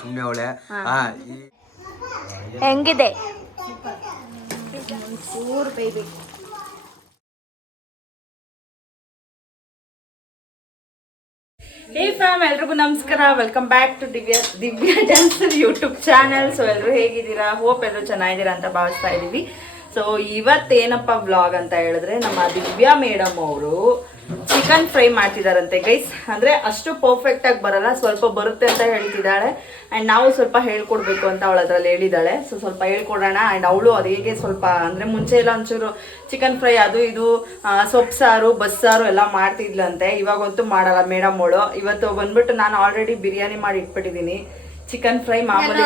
ಸುಮ್ಮನೆ ಅವಳೆ ಹೆಂಗಿದೆ ಹೇ ಫ್ಯಾಮ್, ಎಲ್ರಿಗೂ ನಮಸ್ಕಾರ. Welcome back to Divya dancer YouTube channel. So ಎಲ್ಲರೂ ಹೇಗಿದ್ದೀರಾ? ಹೋಪ್ ಎಲ್ಲರೂ ಚೆನ್ನಾಗಿದ್ದೀರಾ ಅಂತ ಭಾವಿಸ್ತಾ ಇದ್ದೀವಿ. ಸೊ ಇವತ್ತೇನಪ್ಪ ವ್ಲಾಗ್ ಅಂತ ಹೇಳಿದ್ರೆ, ನಮ್ಮ ದಿವ್ಯಾ ಮೇಡಮ್ ಅವರು ಚಿಕನ್ ಫ್ರೈ ಮಾಡ್ತಿದಾರಂತೆ ಗೈಸ್. ಅಂದ್ರೆ ಅಷ್ಟು ಪರ್ಫೆಕ್ಟ್ ಆಗಿ ಬರಲ್ಲ, ಸ್ವಲ್ಪ ಬರುತ್ತೆ ಅಂತ ಹೇಳ್ತಿದ್ದಾಳೆ. ಅಂಡ್ ನಾವು ಸ್ವಲ್ಪ ಹೇಳ್ಕೊಡ್ಬೇಕು ಅಂತ ಅವಳು ಅದ್ರಲ್ಲಿ ಹೇಳಿದಾಳೆ. ಸೊ ಸ್ವಲ್ಪ ಹೇಳ್ಕೊಡೋಣ. ಅಂಡ್ ಅವಳು ಅದು ಹೇಗೆ ಸ್ವಲ್ಪ ಅಂದ್ರೆ ಮುಂಚೆ ಎಲ್ಲ ಒಂಚೂರು ಚಿಕನ್ ಫ್ರೈ ಅದು ಇದು ಸೊಪ್ಪು ಸಾರು ಬಸ್ಸಾರು ಎಲ್ಲ ಮಾಡ್ತಿದ್ಲಂತೆ. ಇವಾಗಂತೂ ಮಾಡಲ್ಲ ಮೇಡಮ್ ಅವಳು. ಇವತ್ತು ಬಂದ್ಬಿಟ್ಟು ನಾನು ಆಲ್ರೆಡಿ ಬಿರಿಯಾನಿ ಮಾಡಿ ಇಟ್ಬಿಟ್ಟಿದ್ದೀನಿ. ಚಿಕನ್ ಫ್ರೈ ಮಾಮೂಲಿ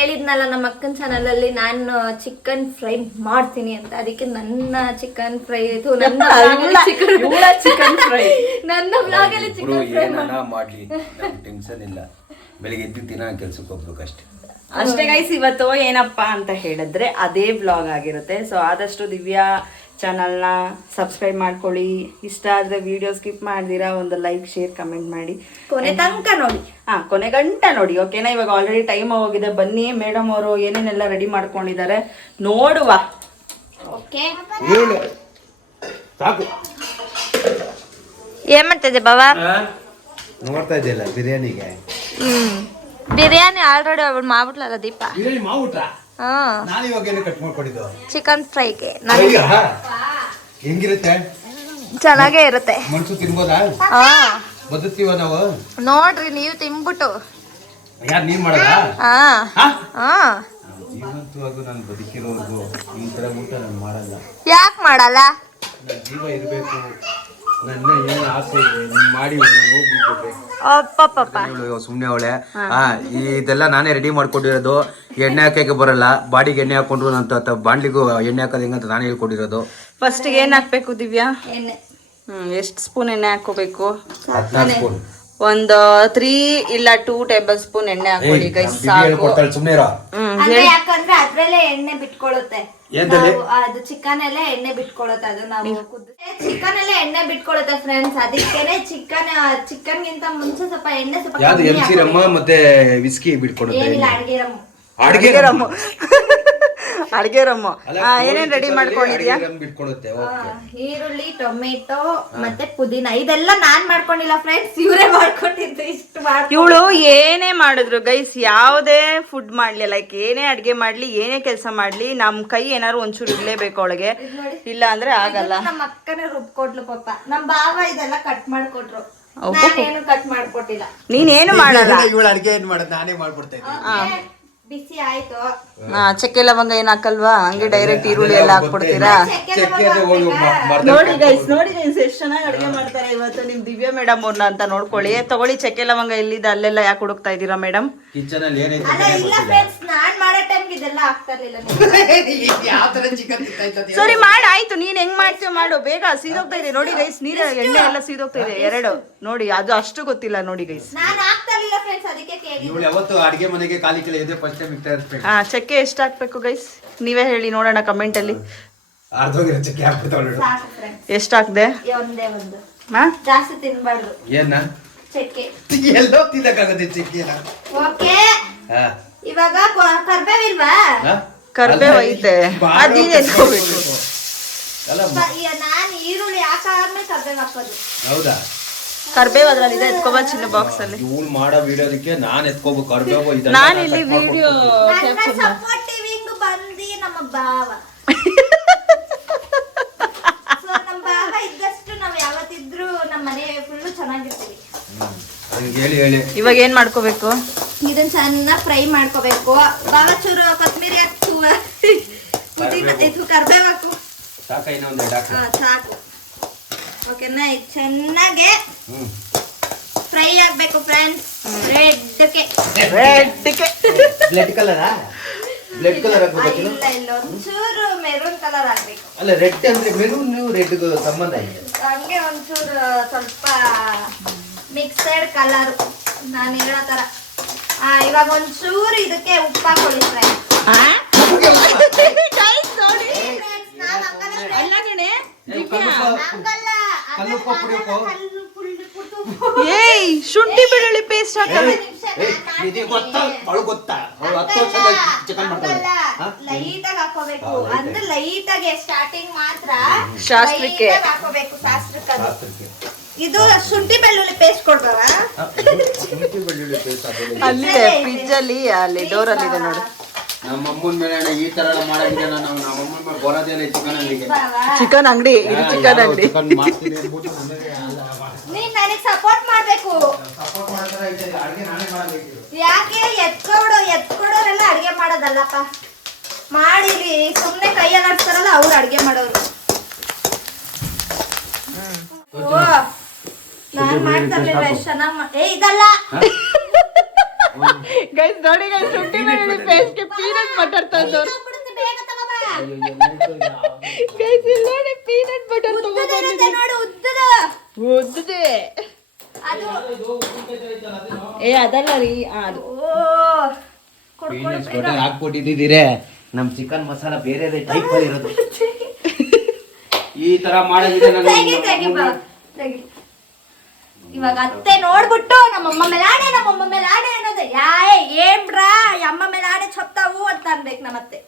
ಹೇಳಿದ್ನಲ್ಲ ನಮ್ಮ ಅಕ್ಕನ ಚಾನಲ್ ಅಲ್ಲಿ ನಾನು ಚಿಕನ್ ಫ್ರೈ ಮಾಡ್ತೀನಿ ಅಂತ. ಅದಕ್ಕೆ ನನ್ನ ಚಿಕನ್ ಫ್ರೈ ಚಿಕನ್ ಫ್ರೈ ನನ್ನ ಬ್ಲಾಗ್ ಅಲ್ಲಿ ಚಿಕನ್ ಫ್ರೈ ಮಾಡ್ಲಿ, ಟೆನ್ಷನ್ ಇಲ್ಲ. ಬೆಳಿಗ್ಗೆ ಎದ್ದು ದಿನ ಕೆಲ್ಸಕ್ಕೆ ಹೋಗ್ಬೇಕಷ್ಟೇ. ಅಷ್ಟೇ ಗೈಸ್. ಇವತ್ತು ಏನಪ್ಪಾ ಅಂತ ಹೇಳಿದ್ರೆ ಅದೇ ವ್ಲಾಗ್ ಆಗಿರುತ್ತೆ. ಸೊ ಆದಷ್ಟು ದಿವ್ಯಾ ಚಾನಲ್ನ ಸಬ್ಸ್ಕ್ರೈಬ್ ಮಾಡ್ಕೊಳ್ಳಿ. ಇಷ್ಟ ಆದರೆ ವಿಡಿಯೋ ಸ್ಕಿಪ್ ಮಾಡ್ದಿರಾ ಒಂದು ಲೈಕ್ ಶೇರ್ ಕಮೆಂಟ್ ಮಾಡಿ ಕೊನೆ ತನಕ ನೋಡಿ. ಕೊನೆ ಗಂಟ ನೋಡಿ, ಓಕೆನಾ? ಇವಾಗ ಆಲ್ರೆಡಿ ಟೈಮ್ ಹೋಗಿದೆ. ಬನ್ನಿ, ಮೇಡಮ್ ಅವರು ಏನೇನೆಲ್ಲ ರೆಡಿ ಮಾಡ್ಕೊಂಡಿದ್ದಾರೆ ನೋಡುವ. ಓಕೆ, ಸಾಕು. ಏನ್ ಮಾಡ್ತಿದ್ದೆ ಬಾಬಾ? ನೋಡ್ತಾ ಇದೆಯಲ್ಲ ಬಿರಿಯಾನಿಗೆ. ಬಿರಿಯಾನಿ ಆಲ್ರೆಡಿ ಅವಳು ಮಾಡ್ಬಿಟ್ಲಲ್ಲ ದೀಪ. ನಾನು ಇವಾಗ ಏನು ಕಟ್ ಮಾಡ್ಕೊಂಡಿದ್ದು ಚಿಕನ್ ಫ್ರೈಗೆ ಹೆಂಗಿರುತ್ತೆ? ಚೆನ್ನಾಗೇ ಇರುತ್ತೆ. ಮನ್ಸು ತಿನ್ಬೋದಾ? ಬದುಕ್ತೀವ ನಾವು. ನೋಡ್ರಿ ನೀವು ತಿನ್ಬಿಟ್ಟು. ಯಾರು ನೀನ್ ಮಾಡಲ್ಲ? ಜೀವಂತವಾಗೂ ನಾನು ಬದುಕಿರೋರ್ಗು ಈ ತರ ಊಟ ನಾನು ಮಾಡಲ್ಲ. ಯಾಕೆ ಮಾಡಲ್ಲ? ನನ್ನ ಜೀವ ಇರ್ಬೇಕು, ನನ್ನ ಏನು ಆಸೆ ಇದೆ ಮಾಡಿ ಸುಮ್ನೆ ಅವಳೆ. ಇದೆಲ್ಲ ನಾನೇ ರೆಡಿ ಮಾಡ್ಕೊಂಡಿರೋದು. ಎಣ್ಣೆ ಹಾಕಕ್ಕೆ ಬರಲ್ಲ, ಬಾಡಿಗೆ ಎಣ್ಣೆ ಹಾಕೊಂಡ್ರು ಅಂತ ಬಾಂಡ್ಲಿಗೂ ಎಣ್ಣೆ ಹಾಕೋದು ಹೆಂಗಂತ ನಾನೇ ಹೇಳ್ಕೊಟ್ಟಿರೋದು. ಫಸ್ಟ್ ಏನ್ ಹಾಕ್ಬೇಕು ದಿವ್ಯಾ? ಎಣ್ಣೆ. ಎಷ್ಟು ಸ್ಪೂನ್ ಎಣ್ಣೆ ಹಾಕೋಬೇಕು? 14 ಸ್ಪೂನ್. ಒಂದು 3 ಇಲ್ಲ 2 ಟೇಬಲ್ ಸ್ಪೂನ್ ಎಣ್ಣೆ ಹಾಕೊಳ್ಳಿ ಗೈಸ್. ಸುಮ್ನೆ ಯಾಕಂದ್ರೆ ಅದ್ರಲ್ಲೇ ಎಣ್ಣೆ ಬಿಟ್ಕೊಳ್ಳುತ್ತೆ. ಅದು ಚಿಕನ್ ಎಲ್ಲ ಎಣ್ಣೆ ಬಿಟ್ಕೊಳ್ಳುತ್ತೆ. ಅದು ನಾವು ಚಿಕನ್ ಎಲ್ಲ ಎಣ್ಣೆ ಬಿಟ್ಕೊಳ್ಳುತ್ತೆ ಫ್ರೆಂಡ್ಸ್. ಅದಕ್ಕೇನೆ ಚಿಕನ್ ಗಿಂತ ಮುಂಚೆ ಸ್ವಲ್ಪ ಎಣ್ಣೆ ಸ್ವಲ್ಪ ಮತ್ತೆ ವಿಸ್ಕಿ ಬಿಟ್ಕೊಳ್ಳುತ್ತೆ. ಏನಿಲ್ಲ, ಅಡಿಗೆ ರಮ್ಮು. ಅಡ್ಗೆ ರಮ್ಮು. ಏನೇನ್ ರೆಡಿ ಮಾಡ್ಕೊಂಡಿದ್ಯಾ? ಈರುಳ್ಳಿ, ಟೊಮೆಟೊ ಮತ್ತೆ ಪುದೀನ, ಇದೆಲ್ಲ ನಾನ್ ಮಾಡ್ಕೊಂಡಿಲ್ಲ ಫ್ರೆಂಡ್ಸ್, ಇವರೇ ಮಾಡ್ಕೊಂಡಿದ್ದು. ಇಷ್ಟು ಇವಳು ಏನೇ ಮಾಡಿದ್ರು ಗೈಸ್, ಯಾವುದೇ ಫುಡ್ ಮಾಡ್ಲಿ, ಲೈಕ್ ಏನೇ ಅಡ್ಗೆ ಮಾಡ್ಲಿ, ಏನೇ ಕೆಲಸ ಮಾಡ್ಲಿ, ನಮ್ ಕೈ ಏನಾದ್ರು ಒಂಚೂರು ಇರ್ಲೇಬೇಕು ಅವಳಿಗೆ. ಇಲ್ಲ ಅಂದ್ರೆ ಆಗಲ್ಲ. ನಮ್ಮ ಅಕ್ಕನೇ ರುಬ್ಕೊಟ್ಲು ಪಾಪ. ನಮ್ ಬಾವ ಇದೆಲ್ಲ ಕಟ್ ಮಾಡ್ಕೊಟ್ರು, ನಾನೇನು ಕಟ್ ಮಾಡ್ಕೊಟ್ಟಿಲ್ಲ. ನೀನೇನು ಮಾಡಲ್ಲ. ಇವಳು ಅಡ್ಗೆ ಏನ್ ಮಾಡೋದು, ನಾನೇ ಮಾಡ್ಬಿಡ್ತಾ ಇದ್ದೀನಿ. ಬಿಸಿ ಆಯ್ತು. ಚಕ್ಕೆ ಲವಂಗ ಏನ್ ಹಾಕಲ್ವಾ? ಹಂಗೆ ಡೈರೆಕ್ಟ್ ಈರುಳ್ಳಿ ಎಲ್ಲ ಹಾಕ್ಬಿಡ್ತೀರಾ? ನೋಡಿ ಗೈಸ್, ಎಷ್ಟು ಚೆನ್ನಾಗಿ ಅಡ್ಗೆ ಮಾಡ್ತಾರೆ ಇವತ್ತು ನಿಮ್ ದಿವ್ಯಾ ಮೇಡಮ್ ಅವ್ರನ್ನ ಅಂತ ನೋಡ್ಕೊಳ್ಳಿ. ತಗೊಳ್ಳಿ, ಚಕ್ಕೆ ಲವಂಗ ಎಲ್ಲಿದೆ ಅಲ್ಲೆಲ್ಲ ಯಾಕೆ ಹುಡುಕ್ತಾ ಇದೀರಾ ಮೇಡಮ್? ಕಿಚನ್ ಅಲ್ಲಿ ಏನೈತೆ? ನಾನ್ ಮಾಡೋ ಟೈಮ್ಗೆ ಇದೆಲ್ಲ ಆಗ್ತಾ ಇರ್ಲಿಲ್ಲ. ಸರಿ ಮಾಡ, ಆಯ್ತು. ನೀನ್ ಹೆಂಗ್ ಮಾಡ್ತೀವಿ ಮಾಡು, ಬೇಗ. ಸೀದೋಗ್ತಾ ಇದೆ ನೋಡಿ ಗೈಸ್, ನೀರು ಎಣ್ಣೆ ಎಲ್ಲ ಸೀದೋಗ್ತಾ ಇದೆ. 2 ನೋಡಿ, ಅದು ಅಷ್ಟು ಗೊತ್ತಿಲ್ಲ ನೋಡಿ ಗೈಸ್. ನಾನು ಆಗ್ತಾ ಇರ್ಲಿಲ್ಲ ಫ್ರೆಂಡ್ಸ್, ಅದಕ್ಕೆ ಕೇಳಿದೆ. ಇವಳು ಯಾವತ್ತು ಅಡಿಗೆ ಮನೆಗೆ ಕಾಲಿ ಕೆಲ ಇದೆ ಫಸ್ಟ್ ಟೈಮ್ ಇರ್ತಾ ಇರ್ಬೇಕು. ಚಕ್ಕೆ ಎಷ್ಟು ಹಾಕ್ಬೇಕು ಗೈಸ್? ನೀವೇ ಹೇಳಿ ನೋಡೋಣ ಕಮೆಂಟ್ ಅಲ್ಲಿ. ಚಕ್ಕೆ ಹಾಕ್ಬಿಡ್ತಾಳೆ. ಎಷ್ಟು ಹಾಕ್ದೆ? ಒಂದೇ ಒಂದು. ಜಾಸ್ತಿ ತಿನ್ಬಾರ್ದು. ಏನ ಚಕ್ಕೆ ಎಲ್ಲೋ ತಿನ್ನಕ್ಕಾಗತ್ತೆ ಚಕ್ಕೆ. ಓಕೆ, ಇವಾಗ ಕರ್ಬೇವಿಲ್ವಾ? ಕರ್ಬೇವು ಐತೆ, ಅದೇನು ಎತ್ಕೋಬೇಕು. ನಾನು ಈರುಳ್ಳಿ ಹಾಕಾದ್ಮೇಲೆ ಕರ್ಬೇವು ಹಾಕೋದು. ಹೌದಾ? ಕರ್ಬೇವು ಅದ್ರಲ್ಲಿ ಇದೆ, ಎತ್ಕೋಬಾ ಚಿನ್ನ ಬಾಕ್ಸ್ ಅಲ್ಲಿ. ಇವ್ಳು ಮಾಡೋ ವಿಡಿಯೋದಕ್ಕೆ ನಾನು ಎತ್ಕೋಬೇಕು ಕರ್ಬೇವು. ನಾನು ಇಲ್ಲಿ ವಿಡಿಯೋ ಸಪೋರ್ಟಿವಿಂಗ್ ಬಂದಿ ನಮ್ಮ ಬಾವ. ನಮ್ಮ ಬಾವ ಇದ್ದಷ್ಟು ನಾವ್ ಯಾವತ್ತಿದ್ರು ನಮ್ಮ ಮನೆ ಫುಲ್ಲು ಚೆನ್ನಾಗಿರ್ತೀವಿ. ಇವಾಗ ಏನ್ ಮಾಡ್ಕೋಬೇಕು? ಇದನ್ನ ಚೆನ್ನಾಗಿ ಫ್ರೈ ಮಾಡ್ಕೋಬೇಕು. ಬಾವ ಚೂರು ಕೊತ್ತಂಬರಿ ಹಾಕು, ಕರ್ಬೇವು ಹಾಕು. ಸಾಕು. ಓಕೆನಾ? ಇದು ಚೆನ್ನಾಗೆ ಫ್ರೈ ಆಗ್ಬೇಕು ಫ್ರೆಂಡ್ಸ್. ಬ್ಲಡ್ ಕಲರ್ ಇಲ್ಲ, ಒಂಚೂರು ಮೆರೂನ್ ಕಲರ್ ಆಗ್ಬೇಕು. ಅಲ್ಲ, ರೆಡ್ ಅಂದ್ರೆ ಮೆರೂನ್ ರೆಡ್ ಸಂಬಂಧ ಇದೆ. ಹಂಗೆ ಒಂಚೂರು ಸ್ವಲ್ಪ ಮಿಕ್ಸೆಡ್ ಕಲರ್ ನಾನು ಹೇಳೋ ತರ. ಇವಾಗ ಒಂಚೂರು ಇದಕ್ಕೆ ಉಪ್ಪು ಹಾಕೊಳ್ಳಿ ಫ್ರೆಂಡ್ಸ್. ಏಯ್, ಶುಂಠಿ ಬೆಳ್ಳುಳ್ಳಿ ಪೇಸ್ಟ್ ಹಾಕಲ್ಲ. ನಿಧಿ ಗೊತ್ತಾ ಅವಳು ಗೊತ್ತಾ ಅವಳು 10 ವರ್ಷದ ಚಿಕನ್ ಮಾಡ್ತಾಳೆ ಲೈಟ್ ಆಗಿ ಹಾಕೋಬೇಕು ಅಂದ್ರೆ ಲೈಟ್ ಆಗಿ ಸ್ಟಾರ್ಟಿಂಗ್ ಮಾತ್ರ ಶಾಸ್ತ್ರಕ್ಕೆ. light ಆಗಿ ಹಾಕೋಬೇಕು ಶಾಸ್ತ್ರಕ್ಕೆ ಅದು. ಇದು ಶುಂಠಿ ಬೆಳ್ಳುಳ್ಳಿ ಪೇಸ್ಟ್ ಕೊಡ್ಬವ ಶುಂಠಿ ಬೆಳ್ಳುಳ್ಳಿ ಪೇಸ್ಟ್ ಹಾಕೋದು ಅಲ್ಲಿದೆ ಫ್ರಿಜ್ ಅಲ್ಲಿ ಅಲ್ಲಿ ಡೋರ್ ಅಲ್ಲಿ ಇದೆ ನೋಡು. ನಮ್ಮ ಅಮ್ಮನ ಮೇಲೆ ಈ ತರ ಎಲ್ಲ ಮಾಡಂಗಿಲ್ಲ ನಾವು ನಮ್ಮ ಅಮ್ಮನ ಮೇಲೆ ಬರೋದೇನೆ ಚಿಕನ್ ಅಂಗಡಿಗೆ ಚಿಕನ್ ಅಂಗಡಿ ಇದು ಚಿಕನ್ ಅಂಗಡಿ. ಚಿಕನ್ ಮಾಡ್ತೀನಿ ಅಂದ್ಬಿಟ್ಟು ನನಗೆ ನೀನ್ ನನಗ್ ಸಪೋರ್ಟ್ ಮಾಡ್ಬೇಕು. ಸಪೋರ್ಟ್ ಮಾಡ್ತಾರೆ ಅಡುಗೆ ನಾನೇ ಮಾಡಬೇಕು. ಯಾಕೆ ಎತ್ಕೊಡೋರೆಲ್ಲ ಅಡ್ಗೆ ಮಾಡೋದಲ್ಲಪ್ಪ, ಮಾಡಿಲಿ ಸುಮ್ನೆ ಕೈಯಲ್ಲಿ ಆಡ್ತಾರಲ್ಲ ಅವ್ರು ಅಡ್ಗೆ ಮಾಡೋರು. ಓ ನಾನ್ ಮಾಡ್ತಾರಲಿಲ್ಲ ಎಷ್ಟು ಚೆನ್ನಾಗ್ ಇದಲ್ಲ ಗೈಸ್ ನೋಡಿ ಗೈಸ್ ಶುಂಠಿ ಬೆಳ್ಳುಳ್ಳಿ ಪೇಸ್ಟ್ ಗೆ ಪೀನಟ್ ಬಟರ್ ತಂದವ್ರು. ಉಳ್ದೋಗ್ಬಿಡುತ್ತೆ, ಬೇಗ ತಗೋಬಾ. ಗೈಸ್ ಇಲ್ಲಿ ನೋಡಿ ಪೀನಟ್ ಬಟರ್ ಉದ್ದದಿರುತ್ತೆ ನೋಡು, ಉದ್ದದ ಉದ್ದಿದೆ. ಅದು ಏ ಅದಲ್ಲ ರೀ ಅದು ಓ ಪೀನಟ್ಸ್ ಬಟರ್ ಹಾಕ್ಕೊಟ್ಟಿದ್ದೀರಿ. ನಮ್ ಚಿಕನ್ ಮಸಾಲ ಬೇರೆ ಟೈಪ್ ಅಲ್ಲಿ ಇರೋದು. ಈ ತರ ಮಾಡೋದಿದೆ ತೆಗಿ ತೆಗಿ ಬಾ, ತೆಗಿ. ಇವಾಗ ಅತ್ತೆ ನೋಡ್ಬಿಟ್ಟು ನಮ್ಮಮ್ಮ ಮೇಲೆ ಆಣೆ ಅನ್ನೋದು ಏನ್ ಬ್ರಾ ಅಮ್ಮ ಮೇಲೆ ಆಣೆ ಚಪ್ತಾವು ಅಂತ ಅನ್ಬೇಕು ನಮ್ಮತ್ತೆ.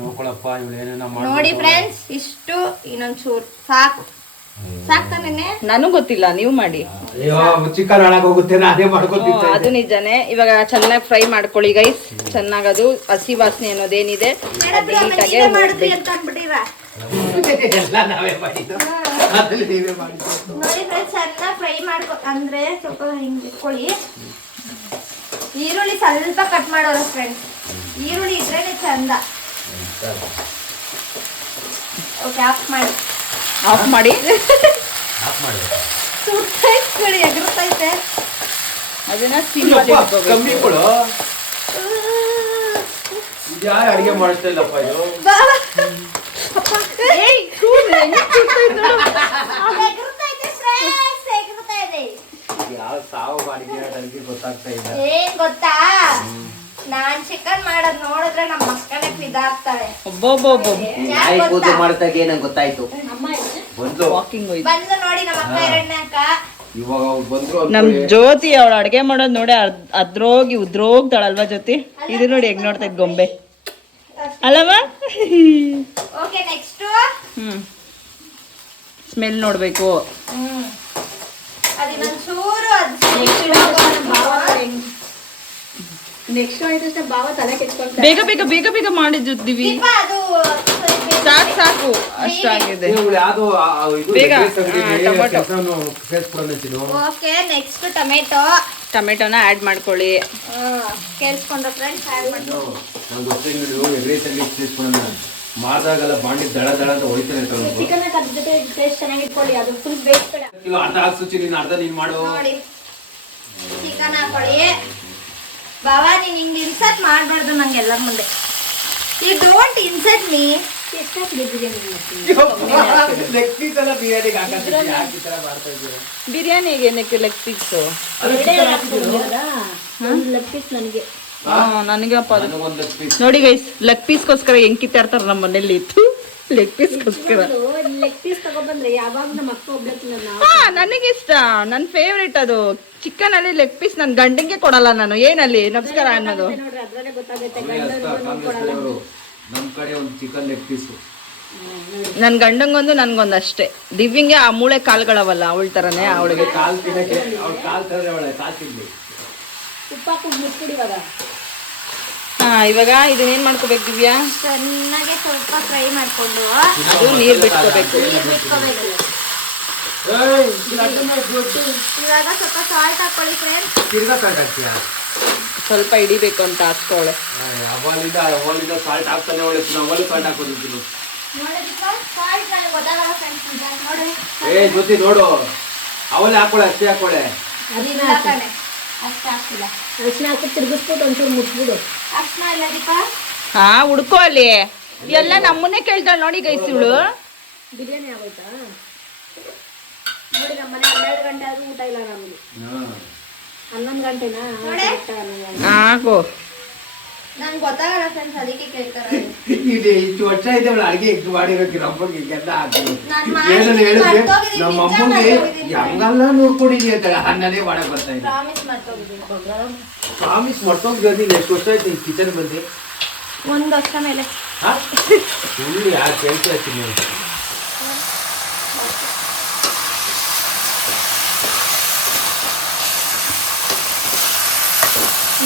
ನೋಡ್ಕೊಳಪ್ಪ ಇವಳೇನೇನ ನೋಡಿ ಫ್ರೆಂಡ್ಸ್, ಇಷ್ಟು ಇನ್ನೊಂಚೂರು ಸಾಕು ತಾನೇ. ನನಗ್ ಗೊತ್ತಿಲ್ಲ, ನೀವು ಮಾಡಿ. ಅಯ್ಯೋ ಚಿಕನ್ ಹಾಳಾಗ್ ಹೋಗುತ್ತೆ ನಾನೇ ಮಾಡ್ಕೊತಿದ್ದೆ. ಅದು ನಿಜಾನೇ. ಇವಾಗ ಚೆನ್ನಾಗಿ ಫ್ರೈ ಮಾಡ್ಕೊಳ್ಳಿ ಗೈಸ್. ಚೆನ್ನಾಗಿ ಅದು ಹಸಿ ವಾಸನೆ ಅನ್ನೋದೇನಿದೆ ನೀಟಾಗಿ ಮಾಡಿದ್ರಿ ಅಂತ ಅನ್ಬಿಟ್ಟಿರ. ಎಲ್ಲ ನಾವೇ ಮಾಡಿದ್ದು, ಅದ್ರಲ್ಲಿ ನೀವೇ ಮಾಡಿದ್ದು. ನೋಡಿ ಫ್ರೆಂಡ್ಸ್, ಚೆನ್ನಾಗಿ ಫ್ರೈ ಮಾಡ್ಕೊ ಅಂದ್ರೆ ಸ್ವಲ್ಪ ಹಿಂಗೆ ಇಟ್ಕೊಳ್ಳಿ. ಈರುಳ್ಳಿ ಸ್ವಲ್ಪ ಕಟ್ ಮಾಡೋರು ಫ್ರೆಂಡ್ಸ್, ಈರುಳ್ಳಿ ಇದ್ರೇನೆ ಚಂದ. ಓಕೆ, ಆಫ್ ಮಾಡಿ. ಆಫ್ ಮಾಡಿ. ಸುತ್ತೈತೆ ಎಗರ್ತೈತೆ. ಅದನ್ನ ಸಿಮ್ಮಲ್ಲಿ ಇಟ್ಕೋಬೇಕು. ಕಮ್ಮಿ ಕೊಡು. ಇದು ಯಾರು ಅಡಿಗೆ ಮಾಡ್ತಾ ಇಲ್ಲಪ್ಪ ಇದು. ಬಾ. ಏಯ್ ಕೂಲ್ ಹೆಂಗ್ ಕೂರ್ತೈತೆ ನೋಡು. ಎಗರ್ತೈತೆ ಫ್ರೆಂಡ್ಸ್, ಎಗರ್ತೈತೆ. ಯಾವ ಸಾವು ಅಡಿಗೆ ಅಡಿಗೆ ಗೊತ್ತಾಗ್ತಾ ಇಲ್ಲ. ಏನ್ ಗೊತ್ತಾ, ನಾನ್ ಚಿಕನ್ ಮಾಡೋದ್ ನೋಡಿದ್ರೆ ನಮ್ಮ ಮಕ್ಕಳೇ ಫಿದಾಗ್ತಾಳೆ. ಒಬ್ಬೊಬ್ಬೊಬ್ಬ ನಾಯಿ ಕೂತು ಮಾಡ್ತಾಗೆ ನಂಗೆ ಗೊತ್ತಾಯ್ತು. ಬಂದ್ರು ವಾಕಿಂಗ್ ಹೋಯ್ತು. ಬಂದು ನೋಡಿ ನಮ್ಮ ಅಕ್ಕ ಎರಡನೇ ಅಕ್ಕ. ಇವಾಗ ಅವ್ರು ಬಂದ್ರು ನಮ್ ಜ್ಯೋತಿ ಅವಳು ಅಡ್ಗೆ ಮಾಡೋದ್ ನೋಡಿ ಅದ್ರೋಗಿ ಉದ್ರೋಗ್ತಾಳಲ್ವಾ ಜ್ಯೋತಿ. ಇದು ನೋಡಿ ಹೆಂಗ್ ನೋಡ್ತೈತ್ ಗೊಂಬೆ ಅಲ್ಲವಾ. ಓಕೆ, ನೆಕ್ಸ್ಟ್ ಸ್ಮೆಲ್ ನೋಡ್ಬೇಕು. ಅದಿನ್ನೊಂಚೂರು ಬೇಗ ಬೇಗ ಬೇಗ ಬೇಗ ಮಾಡಿದ್ದು ದಿವಿ. ಅದು ಸಾಕು ಸಾಕು ಅಷ್ಟಾಗಿದೆ. ಯಾವ್ದು ಬೇಗ, ಟೊಮೊಟೊ. Okay, next tomato. ಟೊಮೆಟೊನ ಆಡ್ ಮಾಡ್ಕೊಳ್ಳಿ. ಕೇಳಿಸ್ಕೊಂಡ್ರ ಫ್ರೆಂಡ್ಸ್, ಆಡ್ ಮಾಡ್ಕೊಂಡು ನಂಗೆ ಗೊತ್ತಿಲ್ಲ ಎಗ್ರೇಸಲ್ಲಿ ಸೇರಿಸ್ಕೊಳ್ಳೋಣ. ಮಾಡಿದಾಗೆಲ್ಲ ಬಾಂಡಿ ದಳ ದಳ ಅಂತ ಹೊಡಿತಾನೆ ಇರ್ತಾರೆ. ಚಿಕನ್ ಅದ್ರ ಜೊತೆ ಟೇಸ್ಟ್ ಚೆನ್ನಾಗಿ ಇಟ್ಕೊಳ್ಳಿ. ಅದು ಫುಲ್ ಬೇಯಿಸ್ಬೇಡ. ಅರ್ಧ ಹಾಕ್ಸುಚ್ಚಿ, ನೀನು ಅರ್ಧ ನೀನು ಮಾಡು. ನೋಡಿ, ಚಿಕನ್ ಹಾಕೊಳ್ಳಿ. ಬಾವಾ, ನೀನ್ ಹಿಂಗ್ ಇನ್ಸರ್ಟ್ ಮಾಡ್ಬಾರ್ದು ನಂಗೆ ಎಲ್ಲರ ಮುಂದೆ. You don't insert me. ಬಿರಿಯಾನಿಗೆ ಏನಕ್ಕೆ ಲೆಗ್ ಪೀಸ್? ನನಗಪ್ಪ ನೋಡಿ ಗೈಸ್, ಲೆಗ್ ಪೀಸ್ಗೋಸ್ಕರ ಹೆಂಗ್ ಕಿತ್ತಾಡ್ತಾರ ನಮ್ಮ ಮನೇಲಿ ಇತ್ತು. ಲೆಗ್ ಪೀಸ್ಗೋಸ್ಕರ ನನಗಿಷ್ಟ, ನನ್ನ ಫೇವ್ರೇಟ್ ಅದು. ಚಿಕನ್ ಅಲ್ಲಿ ಲೆಗ್ ಪೀಸ್ ನನ್ ಗಂಡಂಗೆ ಕೊಡಲ್ಲ ನಾನು. ಏನಲ್ಲಿ ನಮಸ್ಕಾರ ಅನ್ನೋದು. ನಮ್ ಕಡೆ ಒಂದು ಚಿಕನ್ ಲೆಗ್ ಪೀಸ್, ನನ್ ಗಂಡಂಗೊಂದು ನನ್ಗೊಂದು ಅಷ್ಟೇ. ದಿವ್ಯಂಗೆ ಆ ಮೂಳೆ ಕಾಲ್ಗಳವಲ್ಲ ಅವಳ ತರನೇ ಅವಳಿಗೆ. ಕಾಲ್ ತಿನ್ನಕ್ಕೆ ಅವ್ಳು ಕಾಲ್ ತರದೆ ಅವಳೆ ಕಾಲ್ ತಿನ್ಲಿ. ಹಾ, ಇವಾಗ ಇದನ್ನೇನ್ ಮಾಡ್ಕೋಬೇಕು ದಿವ್ಯಾ? ಚೆನ್ನಾಗಿ ಸ್ವಲ್ಪ ಫ್ರೈ ಮಾಡ್ಕೊಂಡು ಅದು ನೀರ್ ಬಿಟ್ಕೋಬೇಕು. ಬಿಟ್ಕೋಬೇಕು. ಇವಾಗ ಸ್ವಲ್ಪ ಸಾಲ್ಟ್ ಹಾಕೊಳ್ಳಿ ಫ್ರೆಂಡ್ಸ್. ತಿರ್ಗಾ ಸಾಲ್ಟ್ ಹಾಕ್ತೀಯಾ? ಸ್ವಲ್ಪ ಹಿಡಿಬೇಕು ಅಂತ ಹಾಕ್ತಾವಳೆ. ಅವಳಿಂದ ಸಾಲ್ಟ್ ಹಾಕ್ತಾನೆ ಒಳ್ಳೆ. ಅವಳು ಸಾಲ್ಟ್ ಹಾಕೋದಿತ್ತು. ಸಾಲ್ಟ್ ನನಗೆ ಗೊತ್ತಾಗಲ್ಲ ಫ್ರೆಂಡ್ಸ್. ನೋಡಿ, ಏ ಜ್ಯೋತಿ ನೋಡು, ಅವಳೇ ಹಾಕೊಳ್ಳೆ, ಅಷ್ಟೇ ಹಾಕೊಳ್ಳೆ. ಇಲ್ಲ ಕಣೆ, ಅಷ್ಟೇ ಹಾಕಿಲ್ಲ. ಅರ್ಶಿನ ಹಾಕಿ ತಿರುಗಿಸ್ಬಿಟ್ಟು ಒಂಚೂರು ಮುಟ್ಬಿಡು. ಅರ್ಶಿನ ಇಲ್ಲ ದೀಪಾ? ಹಾ, ಹುಡ್ಕೋ ಅಲ್ಲಿ. ಎಲ್ಲ ನಮ್ಮನ್ನೇ ಕೇಳ್ತಾಳೆ ನೋಡಿ ಗೈಸ್ ಇವಳು. ಬಿರಿಯಾನಿ ಆಗೋಯ್ತಾ? ನೋಡಿ, ನಮ್ಮ ಮನೆ 12 ಗಂಟೆ ಆದ್ರೂ ಊಟ ಇಲ್ಲ ನಮಗೆ. 11 ಗಂಟೆನಾ? ಹಾಕು. ನಂಗೆ ಗೊತ್ತಾಗಲ್ಲ ಫ್ರೆಂಡ್ಸ್, ಅದಕ್ಕೆ ಕೇಳ್ತಾರೆ. ಇಲ್ಲಿ ಇಷ್ಟು ವರ್ಷ ಇದೆ ಅವಳು ಅಡಿಗೆ ಎಷ್ಟು ಮಾಡಿರೋಕೆ ನಮ್ಮಗೆ ಗೆದ್ದ ಹಾಕ್ತೀವಿ ನಾನ್ ಏನಂತ ಮಾಡಿದ್ದೀನಿ, ಹೇಳಿದ್ರೆ ಮರ್ತೋಗಿದ್ದೀನಿ, ನಮ್ಮ ನಿಜ ಅಮ್ಮಂಗೆ ಮರ್ತೋಗಿದ್ದೀನಿ. ಹೆಂಗೆಲ್ಲ ನೋಡ್ಕೊಂಡಿದೀನಿ ಅಂತ ಅನ್ನನೇ ಮಾಡಕ್ ಬರ್ತಾ ಇಲ್ಲ. ಪ್ರಾಮಿಸ್ ಮಾಡ್ತೋಗಿದ್ದೀನಿ. ಪ್ರಾಮಿಸ್ ಮರ್ತೋಗ್ದು ಎಷ್ಟು ವರ್ಷ ಆಯ್ತು ಈ ಕಿಚನ್ ಬಂದು? 1 ವರ್ಷ ಮೇಲೆ. ಸುಳ್ಳು ಯಾರು ಕೇಳ್ತಾ ಇರ್ತೀನಿ.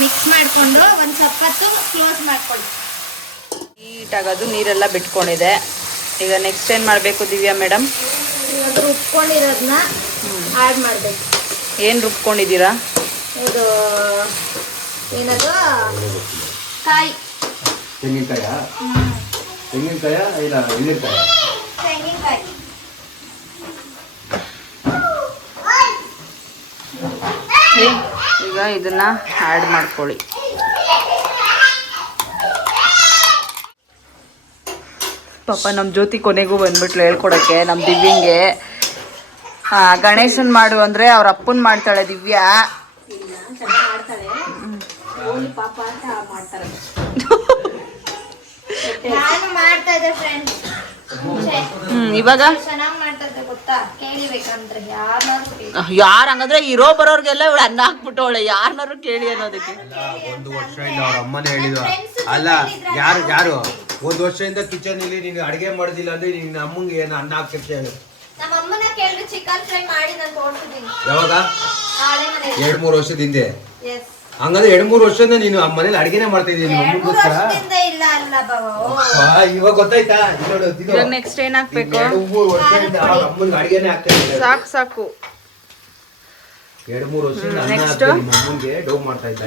ಮಿಕ್ಸ್ ಮಾಡ್ಕೊಂಡು ಒಂದು ಸ್ವಲ್ಪ ಹೊತ್ತು ಕ್ಲೋಸ್ ಮಾಡ್ಕೊಳ್ಳಿ. ನೀಟಾಗದು ನೀರೆಲ್ಲ ಬಿಟ್ಕೊಂಡಿದೆ. ಈಗ ನೆಕ್ಸ್ಟ್ ಏನು ಮಾಡಬೇಕು ದಿವ್ಯಾ ಮೇಡಮ್? ಇವಾಗ ರುಬ್ಕೊಂಡಿರೋದನ್ನ ಆ್ಯಡ್ ಮಾಡಬೇಕು. ಏನು ರುಬ್ಕೊಂಡಿದ್ದೀರಾ? ಇದು ಏನದು ಕಾಯಿ, ತೆಂಗಿನಕಾಯ ಇಲ್ಲ ಎಳ್ಳಿಕಾಯ? ತೆಂಗಿನಕಾಯಿ. ಈಗ ಇದನ್ನ ಆ್ಯಡ್ ಮಾಡ್ಕೊಳ್ಳಿ. ಪಾಪ ನಮ್ಮ ಜ್ಯೋತಿ ಕೊನೆಗೂ ಬಂದ್ಬಿಟ್ಲು ಹೇಳ್ಕೊಡಕ್ಕೆ ನಮ್ಮ ದಿವ್ಯಂಗೆ. ಗಣೇಶನ್ ಮಾಡು ಅಂದರೆ ಅವ್ರ ಅಪ್ಪನ ಮಾಡ್ತಾಳೆ ದಿವ್ಯಾ. ನಾನು ಮಾಡ್ತಾ ಇದ್ದೆ ಫ್ರೆಂಡ್ಸ್, ಇವಾಗ ಚೆನ್ನಾಗಿ ಮಾಡ್ತಾ ಇದ್ದೆ ಗೊತ್ತಾ? ಕೇಳಿಬೇಕಂದ್ರೆ ಯಾರನ್ನಾದ್ರು ಯಾರು ಹಂಗಂದ್ರೆ ಇರೋ ಬರೋರ್ಗೆಲ್ಲ ಇವಳು ಅನ್ನ ಹಾಕ್ಬಿಟ್ಟವಳೆ. ಯಾರನ್ನಾರು ಕೇಳಿ ಅನ್ನೋದಕ್ಕೆ. ಒಂದು ವರ್ಷ ಇಲ್ಲ ಅವ್ರ ಅಮ್ಮನೇ ಹೇಳಿದ್ವ. ಅಲ್ಲ ಯಾರು 1 ವರ್ಷದಿಂದ ಕಿಚನ್ ಇಲ್ಲಿ ನೀನು ಅಡಿಗೆ ಮಾಡೋದಿಲ್ಲ ಅಂದ್ರೆ ನಿನ್ನ ಅಮ್ಮಂಗೆ ಏನು ಅನ್ನ ಹಾಕ್ತಿರ್ತೇವೆ. ನಮ್ಮ ಅಮ್ಮನ ಕೇಳಿದ್ರೆ ಚಿಕನ್ ಫ್ರೈ ಮಾಡಿ ನಾನು ತೋರಿಸಿದ್ದೀನಿ. ಯಾವಾಗ? ಹಳೆ ಮನೆಯಲ್ಲಿ. 2-3 ವರ್ಷದ ಹಿಂದೆ. ಎಸ್. ಹಂಗಂದ್ರೆ 2-3 ವರ್ಷದಿಂದ ನೀನು ಮನೇಲಿ ಅಡಿಗೆನೆ ಮಾಡ್ತಾ ಇದ್ದೀನಿ. 2-3 ವರ್ಷದಿಂದ ಇಲ್ಲ ಅಲ್ಲ ಬಾವ. ಇವಾಗ ಗೊತ್ತಾಯ್ತಾ? ನೋಡು ಇವಾಗ ನೆಕ್ಸ್ಟ್ ಏನ್ ಹಾಕ್ಬೇಕು? 2-3 ವರ್ಷದಿಂದ ಅಮ್ಮನಿಗೆ ಅಡಿಗೆನೆ ಆಗ್ತಾ ಇಲ್ಲ. ಸಾಕು 2-3 ವರ್ಷದಿಂದ ಅನ್ನ ಹಾಕ್ತಾ ನಿಮ್ಮ ಅಮ್ಮನಿಗೆ ಡೌ ಮಾಡ್ತಾ ಇದ್ದ.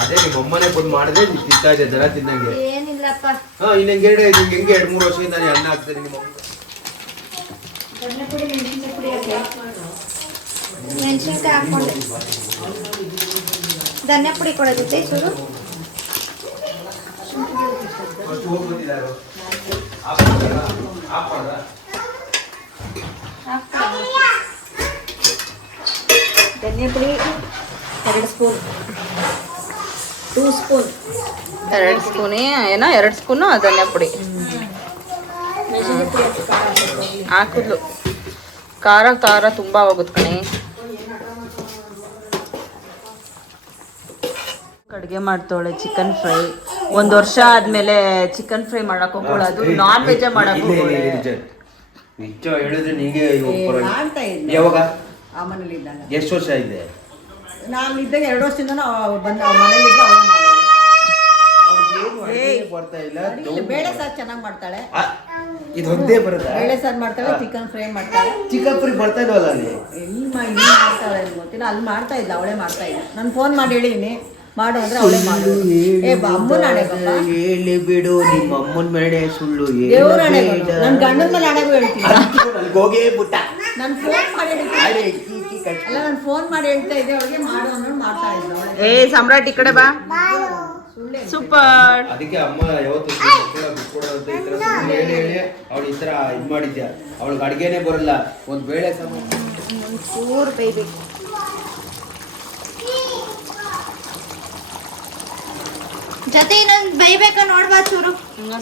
ಅದೇ ನಿಮ್ಮ ಅಮ್ಮನೇ ಬಂದು ಮಾಡಿದ್ರೆ ನೀನು ತಿಂತಾ ಇದ್ದೆ ದರ ತಿನ್ನಂಗೆ. ಏನಿಲ್ಲಪ್ಪ. ಇನ್ನಂಗೆ ಹೆಂಗೆ 2-3 ವರ್ಷದಿಂದ ನಾನು ಅನ್ನ ಹಾಕ್ತೇನೆ ನಿಮ್ಮ ಅಮ್ಮ. ಮೆಣಸಿನ್ಕಾಯಿ ಹಾಕೊಂಡೆ. ಧನ್ಯ ಪುಡಿ ಕೊಡೋ ಜೊತೆ ಚೂರು ಧನ್ಯ ಪುಡಿ 2 ಸ್ಪೂನ್, 2 ಸ್ಪೂನ್, 2 ಸ್ಪೂನ್ ಏನೋ 2 ಸ್ಪೂನು ಧನ್ಯ ಪುಡಿ ಹಾಕಿದ್ಲು. ಖಾರ ತುಂಬಾ ಹೋಗುತ್ತೆ ಕಣೆ. ಅಡುಗೆ ಮಾಡ್ತಾವಳೆ ಚಿಕನ್ ಫ್ರೈ. 1 ವರ್ಷ ಆದ್ಮೇಲೆ ಚಿಕನ್ ಫ್ರೈ ಮಾಡಕ್ ಹೋಗೋಳು. ಅದು ನಾನ್ ವೆಜ್ ಮಾಡಕ್ ಹೋಗೋಳೆ. ನಿಜ ಹೇಳಿದ್ರೆ ನಿಂಗೆ ಮಾಡ್ತಾ ಇದ್ದೆ ಯಾವಾಗ? ಆ ಮನೇಲಿ ಇದ್ದಾಗ. ಎಷ್ಟು ವರ್ಷ ಇದೆ? ನಾನು ಇದ್ದಾಗ 2 ವರ್ಷದಿಂದ ಬಂದ ಮನೇಲಿ ಇದ್ದ ಅವಳೇ ಮಾಡೋಳು. ಬರ್ತಾ ಇಲ್ಲ. ಅಡಿಗೆ ಬೇಳೆ ಸಾರು ಚೆನ್ನಾಗಿ ಮಾಡ್ತಾಳೆ. ಇದೊಂದೇ ಬರುತ್ತೆ. ಬೇಳೆ ಸಾರು ಮಾಡ್ತಾಳೆ, ಚಿಕನ್ ಫ್ರೈ ಮಾಡ್ತಾಳೆ. ಚಿಕನ್ ಫ್ರೈ ಬರ್ತಾ ಇಲ್ವಲ್ಲ ಅಲ್ಲಿ? ಇಲ್ಲಿ ಮಾಡ್ತಾಳೆ ಗೊತ್ತಿಲ್ಲ. ಅಲ್ಲಿ ಮಾಡ್ತಾ ಇದ್ದ, ಅವಳೇ ಮಾಡ್ತಾ ಇದ್ದ. ನಾನು ಫೋನ್ ಮಾಡಿ ಹೇಳಿದೀನಿ ಮಾಡು ಅಂದ್ರೆ ಅವಳೇ ಮಾಡು. ಅಮ್ಮನ ಹಣೆ ಹೇಳಿ ಬಿಡು, ನಿಮ್ಮ ಅಮ್ಮನ ಮೇಲೆ ಸುಳ್ಳು ದೇವ್ರ ಹಣೆ. ನನ್ನ ಗಂಡನ ಮೇಲೆ ಹಣೆಗೂ ಹೇಳ್ತೀನಿ. ಹೋಗೇ ಬಿಟ್ಟ. ನಾನು ಫೋನ್ ಮಾಡಿ ಅಲ್ಲ, ನಾನು ಫೋನ್ ಮಾಡಿ ಹೇಳ್ತಾ ಇದ್ದೆ ಅವಳಿಗೆ ಮಾಡು ಅಂದ್ರೆ ಮಾಡ್ತಾ ಇದ್ದ. ಸಾಮ್ರಾಟ್ ಈ ಕಡೆ ಬಾ. ಸೂಪರ್. ಅದಕ್ಕೆ ಅಮ್ಮ ಯಾವತ್ತು ಬಿಟ್ಕೊಡೋದು ಈ ತರ ಹೇಳಿ ಅವಳು ಈ ತರ ಇದ್ ಮಾಡಿದ್ಯಾ. ಅವಳಿಗೆ ಅಡ್ಗೆನೆ ಬರಲ್ಲ. ಒಂದ್ ಬೇಳೆ ಚೂರು ಬೇಯ್ಬೇಕು. ಜೊತೆ ಇನ್ನೊಂದು ಬೇಯ್ಬೇಕಾ ನೋಡ್ಬಾ ಚೂರು.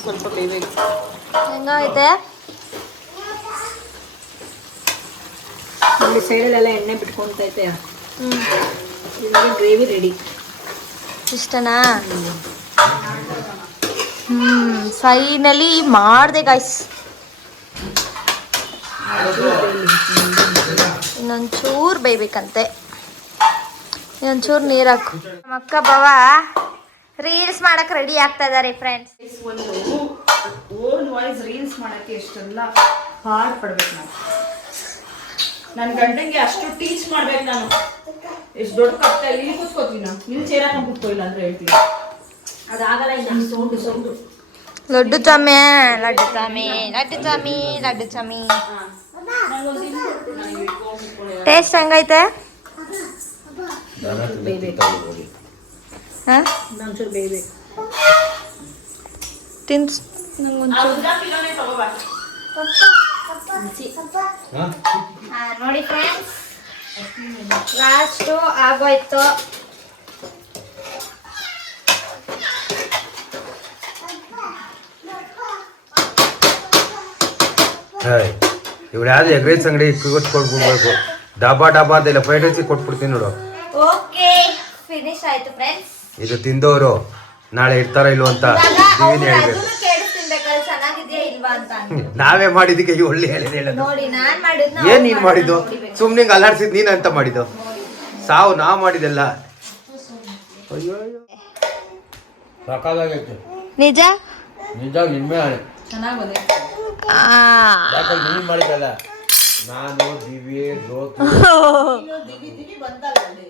ಸ್ವಲ್ಪ ಬೇಯ್ಬೇಕು. ಹೆಂಗೈತೆ? ಇಲ್ಲಿ ಸೈಡಲ್ಲೆಲ್ಲ ಎಣ್ಣೆ ಬಿಟ್ಕೊಂತೈತೆ. ಇವಾಗ ಗ್ರೇವಿ ರೆಡಿ. ಇಷ್ಟನಾ? ಫೈನಲಿ ಮಾಡಿದೆ ಗೈಸ್. ಇನ್ನೊಂಚೂರು ಬೇಯ್ಬೇಕಂತೆ. ಇನ್ನೊಂಚೂರು ನೀರು ಹಾಕು. ನಮ್ಮ ಅಕ್ಕ ಬಾವ ರೀಲ್ಸ್ ಮಾಡಕ್ ರೆಡಿ ಆಗ್ತಾ ಇದಾರೆ ಫ್ರೆಂಡ್ಸ್. ಓನ್ ವಾಯ್ಸ್ ರೀಲ್ಸ್ ಮಾಡಕ್ಕೆ ಎಷ್ಟೆಲ್ಲ ಹಾರ್ಡ್ ಪಡ್ಬೇಕು ನಾನು. ನನ್ನ ಗಂಡಂಗೆ ಅಷ್ಟು ಟೀಚ್ ಮಾಡ್ಬೇಕು ನಾನು. ಎಷ್ಟು ದೊಡ್ಡ ಕಷ್ಟ. ಇಲ್ಲಿ ಕೂತ್ಕೋತೀನಿ ನಾನು. ಇಲ್ಲಿ ಚೇರ್ ಹಾಕೊಂಡು ಕೂತ್ಕೋಯಿಲ್ಲ ಅಂದ್ರೆ ಹೇಳ್ತೀನಿ. ಅದಾಗಲ್ಲ. ಇಲ್ಲ ಸೌಂಡು ಲಡ್ಡು ಚಾಮಿ, ಲಡ್ಡು ಚಾಮಿ, ಲಡ್ಡು ಚಾಮಿ, ಲಡ್ಡು ಚಾಮಿ. ಟೇಸ್ಟ್ ಹೆಂಗೈತೆ? ಒಂಚೂರು ಬೇಯ್ಬೇಕು. ತಿನ್ಸ್. ನೋಡಿ ಫ್ರೆಂಡ್ಸ್, ಲಾಸ್ಟು ಆಗೋಯ್ತು. ಇವ್ರು ಯಾವ್ದು ಎಗ್ ರೈಸ್ ಅಂಗಡಿ ಕೊಟ್ಬಿಡ್ಬೇಕು. ಡಾಬಾ ಅಂತೆಲ್ಲ ಫ್ರೈಡ್ ರೈಸ್ ಕೊಟ್ಬಿಡ್ತೀನಿ ನೋಡು. ಓಕೆ ಫಿನಿಶ್ ಆಯ್ತು ಫ್ರೆಂಡ್ಸ್. ಇದು ತಿಂದವರು ನಾಳೆ ಇರ್ತಾರ ಇಲ್ವ ಅಂತ ನೀವೇನು ಹೇಳ್ಬೇಕು. ಚೆನ್ನಾಗಿದ್ಯಾ ಇಲ್ವಾ ಅಂತ ನಾವೇ ಮಾಡಿದಕ್ಕೆ ಈ ಒಳ್ಳೆ ಹೇಳೋದು. ನೋಡಿ ನಾನ್ ಮಾಡಿದ್ನ ಏನ್ ನೀನ್ ಮಾಡಿದ್ದು? ಸುಮ್ನೆ ಅಲ್ಲಾಡ್ಸಿದ್ ನೀನ್ ಅಂತ ಮಾಡಿದ್ದು. ಸಾವು ನಾ ಮಾಡಿದೆಲ್ಲ. ಅಯ್ಯೋ ಸಾಕಾಗೈತೆ ನಿಜ ನಿಜ ನಿನ್ನೆ ಚೆನ್ನಾಗಿ ಬಂದಿದೆ. ಯಾಕಂದ್ರೆ ನೀನ್ ಮಾಡಿದಲ್ಲ. ನಾನು ದಿವ್ಯೆ ಜ್ಯೋತಿ ದಿವಿ ಬಂದಲ್ಲ ಅಲ್ಲಿ.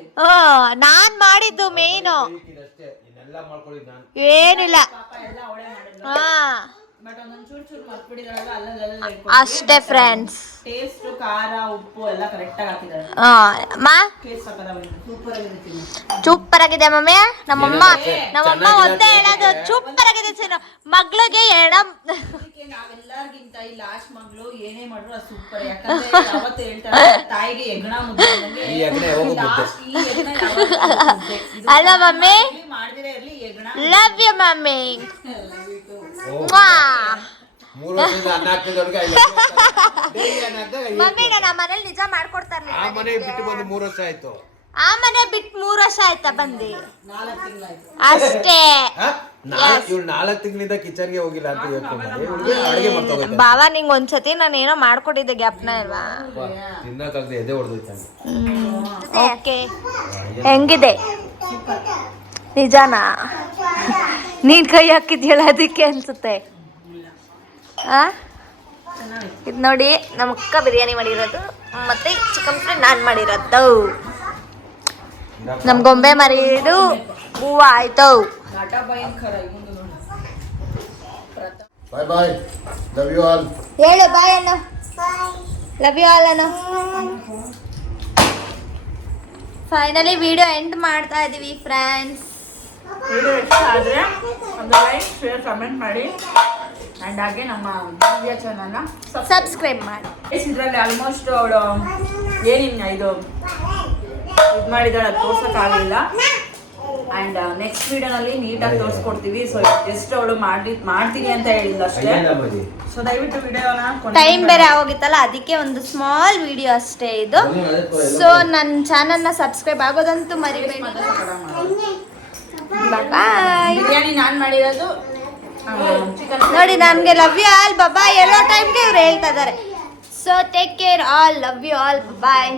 ನಾನ್ ಮಾಡಿದ್ದು ಮೇನು ಅಷ್ಟೇ. ಇನ್ನೆಲ್ಲ ಮಾಡ್ಕೊಂಡಿದ್ದು ನಾನು. ಏನಿಲ್ಲ ಪಾಪ ಎಲ್ಲ ಅವಳೇ ಮಾಡಿದ್ರು. ಹಾ ಬಟ್ ಒಂದೊಂದು ಚೂರು ಮರ್ತ್ಬಿಟ್ಟಿದಾಳಲ್ಲ ಅಲ್ಲಲ್ಲ ಅಷ್ಟೇ ಫ್ರೆಂಡ್ಸ್. ಟೇಸ್ಟ್ ಖಾರ ಉಪ್ಪು ಎಲ್ಲ ಕರೆಕ್ಟ್ ಆಗಿ ಹಾಕಿದಾಳೆ. ಟೇಸ್ಟ್ ಸೂಪರ್ ಆಗಿರ್ತೀನಿ. ಸೂಪರ್ ಆಗಿದೆ ಮಮ್ಮಿ. ನಮ್ಮಮ್ಮ ಒಂದೇ ಹೇಳೋದು ಸೂಪರ್ ಆಗಿದೆ ಮಗ್ಳಿಗೆ ಅದಕ್ಕೆ ನಾವೆಲ್ಲರಿಗಿಂತ ಈ ಲಾಸ್ಟ್ ಮಗಳು ಏನೇ ಮಾಡ್ರು ಅದು ಸೂಪರ್. ಯಾಕಂದ್ರೆ ಯಾವತ್ತು ಹೇಳ್ತಾರೆ ತಾಯಿಗೆ ಹೆಗ್ಣ ಮುದ್ದೆ ಅನ್ನಂಗೆ ಈ ಹೆಗ್ಣ ಯಾವಾಗ ಮುದ್ದೆ? ಈ ಹೆಗ್ಣ ಯಾವತ್ತೂ ಮುದ್ದೆ. ಇದು ಅಲ್ವಾ ಮಮ್ಮಿ? ಮಾಡ್ದಿರೇ ಇರ್ಲಿ ಹೆಗ್ಣ. Love you mummy. 3 ವರ್ಷದಿಂದ ಅನ್ನ ಹಾಕ್ತಿದ್ದವ್ರಿಗೆ ಮಮ್ಮಿ ನಾನು ಆ ಮನೇಲಿ ನಿಜ ಮಾಡ್ಕೊಡ್ತಾರ. ಆ ಮನೆ ಬಿಟ್ಟು ಬಂದು 3 ವರ್ಷ ಆಯ್ತು. ಆ ಮನೆ ಬಿಟ್ಟು 3 ವರ್ಷ ಆಯ್ತಾ ಬಂದಿ? 4 ತಿಂಗಳಾಯ್ತು ಅಷ್ಟೇ. ಇವ್ರು 4 ತಿಂಗಳಿಂದ ಕಿಚನ್ಗೆ ಹೋಗಿಲ್ಲ ಅಂತ ಹೇಳ್ಕೊಂಡು ಅಡುಗೆ ಮಾಡ್ತಾ ಹೋಗ್ತಾರೆ. ಬಾವಾ ನಿಂಗ್ ಒಂದ್ಸತಿ ನಾನು ಏನೋ ಮಾಡ್ಕೊಟ್ಟಿದ್ದೆ ಗ್ಯಾಪ್ನ ಅಲ್ವಾ? ತಿನ್ನಕ್ಕಾಗದೆ ಎದೆ ಹೊಡೆದೈತೆ. ಓಕೆ ಹೆಂಗಿದೆ? ನಿಜಾನಾ? ನೀನ್ ಕೈ ಹಾಕಿದ್ಯಲ್ಲ ಅದಕ್ಕೆ ಅನ್ಸುತ್ತೆ. ಇದು ನೋಡಿ ನಮ್ಮ ಅಕ್ಕ ಬಿರಿಯಾನಿ ಮಾಡಿರೋದು ಮತ್ತೆ ಚಿಕನ್ ಫ್ರೈ ನಾನ್ ಮಾಡಿರೋದು. ನಮ್ ಗೊಂಬೆ ಮರಿದು ಹೂವ ಆಯ್ತು. ನಟ ಭಯಂಕರ ಇವಂದು ನೋಡಿ. Bye bye. Love you all. ಹೇಳು ಬಾಯ್ ಅನ್ನು. ಲವ್ ಯು ಆಲ್ ಅನ್ನು. ಫೈನಲಿ ವಿಡಿಯೋ ಎಂಡ್ ಮಾಡ್ತಾ ಇದೀವಿ ಫ್ರೆಂಡ್ಸ್. ವಿಡಿಯೋ ಇಷ್ಟ ಆದರೆ ಒಂದು ಲೈಕ್ ಶೇರ್ ಕಮೆಂಟ್ ಮಾಡಿ ಆ್ಯಂಡ್ ಹಾಗೆ ನಮ್ಮ ದಿವ್ಯಾ ಚಾನಲ್ನ ಸಬ್ಸ್ಕ್ರೈಬ್ ಮಾಡಿ. ಇದರಲ್ಲಿ ಆಲ್ಮೋಸ್ಟ್ ಅವಳು ಏನಿಲ್ಲ ಇದು ಮಾಡಿದಾಳೆ ಅದು ತೋರ್ಸೋಕ್ಕಾಗಲಿಲ್ಲ. ಆ್ಯಂಡ್ ನೆಕ್ಸ್ಟ್ ವಿಡಿಯೋನಲ್ಲಿ ನೀಟಾಗಿ ತೋರಿಸ್ಕೊಡ್ತೀವಿ. ಸೊ ಜಸ್ಟ್ ಅವಳು ಮಾಡ್ತೀನಿ ಅಂತ ಹೇಳಿಲ್ಲ ಅಷ್ಟೇ. ಸೊ ದಯವಿಟ್ಟು ವಿಡಿಯೋನ ಟೈಮ್ ಬೇರೆ ಆಗೋಗಿತ್ತಲ್ಲ ಅದಕ್ಕೆ ಒಂದು ಸ್ಮಾಲ್ ವಿಡಿಯೋ ಅಷ್ಟೇ ಇದು. ಸೊ ನನ್ನ ಚಾನಲ್ನ ಸಬ್ಸ್ಕ್ರೈಬ್ ಆಗೋದಂತೂ ಮರಿಬೇಡಿ. ಬಾಯ್. ಬಿರಿಯಾನಿ ನಾನು ಮಾಡಿರೋದು ಚಿಕನ್ ನೋಡಿ ನನಗೆ ಲವ್ ಯು ಆಲ್ ಬಾಯ್ ಎಲ್ಲೋ ಟೈಮ್ಗೆ ಇವ್ರು ಹೇಳ್ತಾ ಇದ್ದಾರೆ. So take care all. Love you all bye.